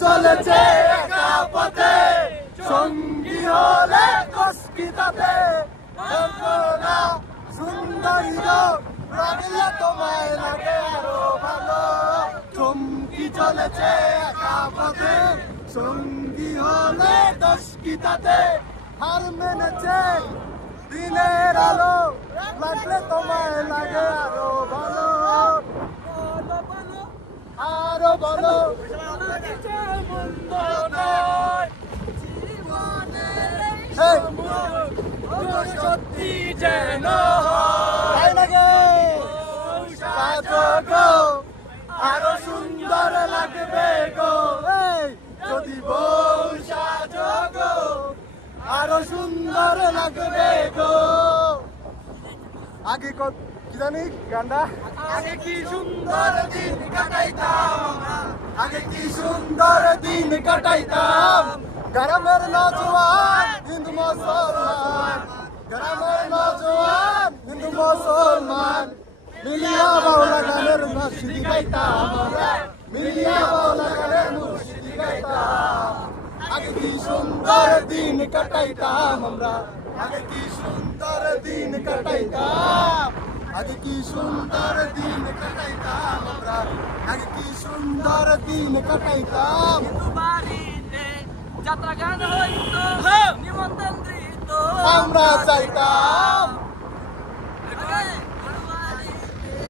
চলেছে একা পথে, সঙ্গী হলে কষ্টিতাতে না সুন্দরী রাগলে তোমায় লাগে আরো ভালো। চমকি চলেছে একা পথে, সঙ্গী হলে দশকিতাতে হার মেনেছে দিনের আলো, লাগলে তোমায় লাগে আরো ভালো। আরো বলো সত্যি যেন তাই লাগে সাজগো, আরো সুন্দর লাগবে গো যদি বউ সাজগো, আরো সুন্দর লাগবে গো। আগে কি জানি গানটা, আগে কি সুন্দর দিন কাটাইতাম, আগে কি সুন্দর দিন কাটাইতাম, গ্রামের নজওয়ান হিন্দু মুসলমান, গ্রামের নজওয়ান হিন্দু মুসলমান মিলিয়া বাউলা গানের মুর্শিদি গাইতাম আমরা, মিলিয়া বাউলা গানের মুর্শিদি গাইতাম। আগে কি সুন্দর দিন কাটাইতাম আমরা, আগে কি সুন্দর দিন কাটাইতাম, আগে কি সুন্দর দিন কাটাইতাম আমরা, আগে কি সুন্দর দিন কাটাইতাম। বাড়িতে যাত্রা গান হইতো, নিমন্ত্রণ দিত, আমরা চাইতাম